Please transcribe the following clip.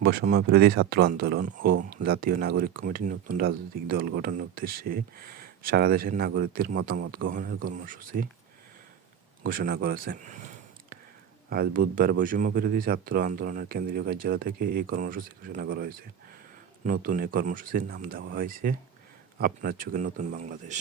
বৈষম্য বিরোধী ছাত্র আন্দোলন ও জাতীয় নাগরিক কমিটির নতুন রাজনৈতিক দল গঠনের উদ্দেশ্যে সারা দেশের নাগরিকদের মতামত গ্রহণের কর্মসূচি ঘোষণা করেছে। আজ বুধবার বৈষম্য বিরোধী ছাত্র আন্দোলনের কেন্দ্রীয় কার্যালয় থেকে এই কর্মসূচি ঘোষণা করা হয়েছে। নতুন এই কর্মসূচির নাম দেওয়া হয়েছে আপনার চোখে নতুন বাংলাদেশ।